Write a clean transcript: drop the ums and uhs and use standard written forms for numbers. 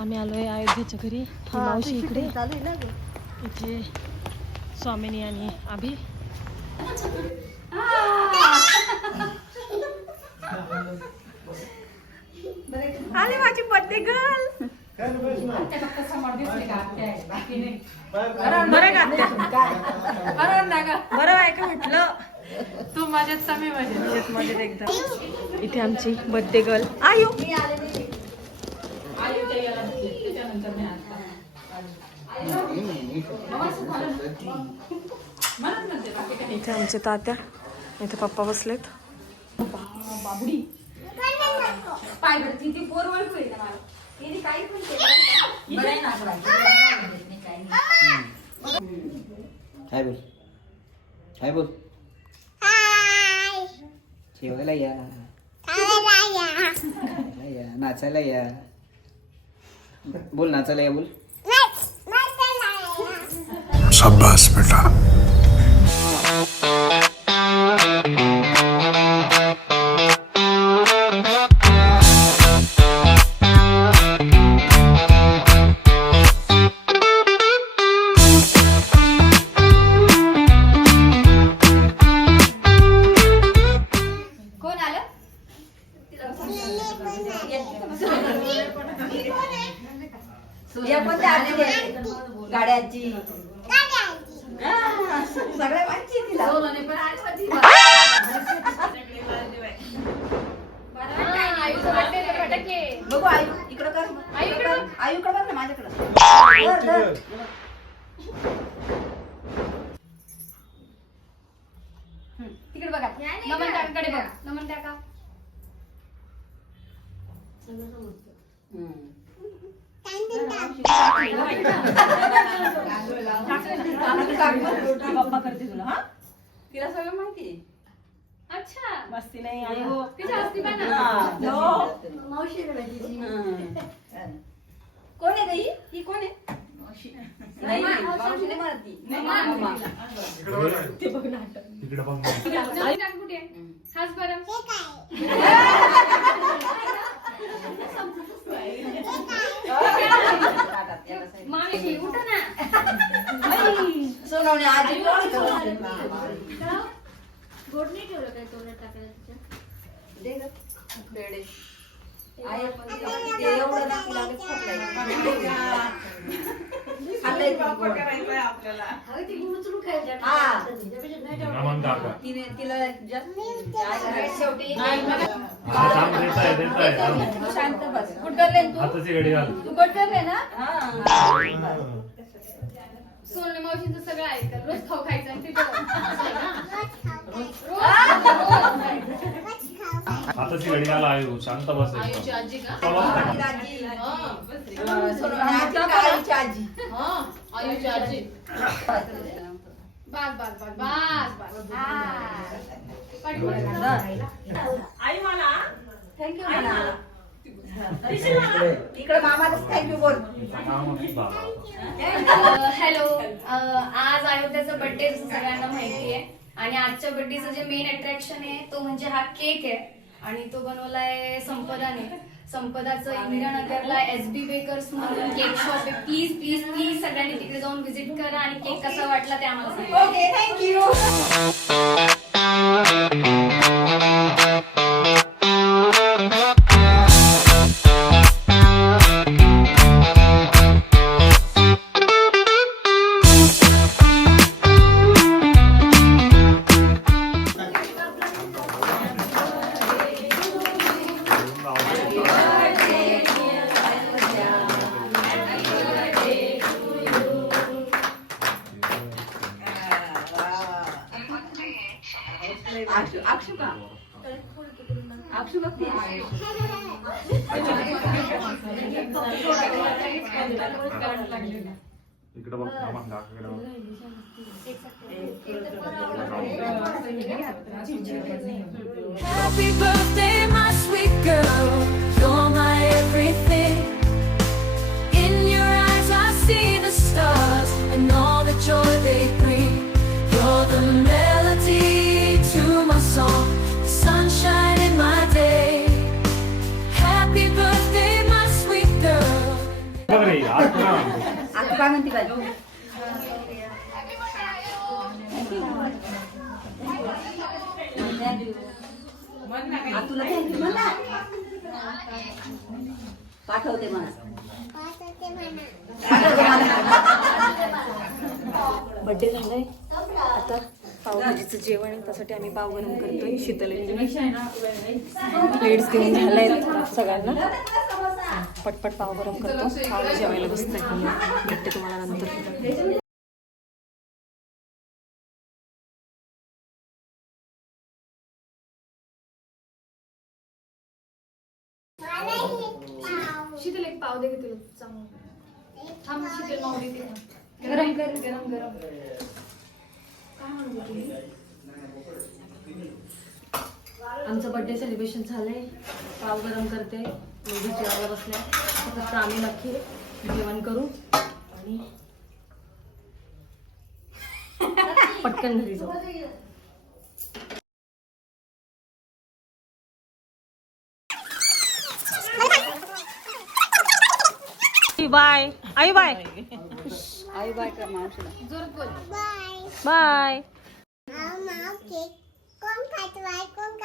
आम्ही आलोय अयोध्येच्या घरी. ही मावशी इकडे, इथे स्वामिनी आणि अभि. आले माझी बर्थडे गर्ल. बरं आहे का म्हटलं तू माझ्यात मी माझ्यात एकदम. इथे आमची बर्थडे गर्ल आयु. इथे आमचे तात्या, इथे पप्पा बसलेत. बाबडी पाय भरती ती पोर ओळखू आहे का मला तिने काही पण केलं बरं ना हाय बोल, हाय बोल, हाय. जेवायला या, या नाचायला या. बोल नाचायला या, बोल. शाबाश बेटा. गाड्याची सगळ्या माहिती तिला बघू आई इकडं कर, आईकडं बघ ना माझ्याकडं. तिकडे बघा, नमन काकाकडे बघा, नमन काका. पप्पा करते तुला. हा तिला सगळं माहिती. अच्छा मस्ती नाही आई हो तिच्या असती पण मावशी कोण आहे गई ही कोण आहे मावशी नाही मावशी नाही मारती ते बघ नाटक इकडे बघ कुठे हाच बरं मामी उठ ना सोनवणे आजी गोड नाही ठेवलं काय तोंडात टाकायला तिच्या दे ग बेडे आहे पण ते एवढं ना लागत खाल्लंय प्रॉपर करायचंय आपल्याला अरे ती गुचरू खायचं हां नमन काका तिने तिला जास्त शेवटी काम देताय शांत बस कुठ करले तू हाताची घडी घाल तू कुठ करले ना हां सोनले मावशींचं सगळं ऐकतात रोज खाऊ खायचं आणि हाताची घडी घाल आयु शांत बस आयुची आजी का आजी आयुची आजी हां आयुची आजी बस बस बस बस बस आई मला थँक्यू मला इकडे मामालाच थँक्यू बोल. हॅलो आज अयोध्याचा बर्थडे सगळ्यांना माहिती आहे आणि आजच्या बर्थडेचं जे मेन अट्रॅक्शन आहे तो म्हणजे हा केक आहे आणि तो बनवलाय संपदाने. संपदाचं इंदिरानगरला SB बेकर्स म्हणून केक शॉप आहे. प्लीज प्लीज प्लीज सगळ्यांनी तिकडे जाऊन व्हिजिट करा आणि केक कसा वाटला ते आम्हाला सांगा. Okay thank you. इकडे बघ नमन काकाकडे बघ. Happy birthday, my sweet girl. You're my everything. In your eyes, I see the stars and all the joy they bring. You're the melody to my song, the sunshine in my day. Happy birthday, my sweet girl. बरोबर आहे आज तुला म्हणतो. आता काय म्हणते काय तुला थँक्यू म्हणा पाठवते म्हणा बर्थडे झालाय आता पावभाजीचं जेवण आहे त्यासाठी आम्ही पाव गरम करतोय. शीतल प्लेट्स घेऊन झालाय सगळ्यांना. पटपट पाव गरम करतो. पाव जेवायला बसतोय. भेटते तुम्हाला नंतर. शीतल एक पाव दे तुला चांगलं. थांब शीतल पाव देते. गरम कर गरम गरम. काय म्हणते आमचं बर्थडे सेलिब्रेशन झालंय. पाव गरम करते. मुलगी जेवायला बसल्या. फक्त आम्ही नक्की जेवण करू आणि पटकन घरी जाऊ. बाय आई बाय आई बाय कर मावशीला जोरात बोल. बाय. केक कोण खात बाय कोण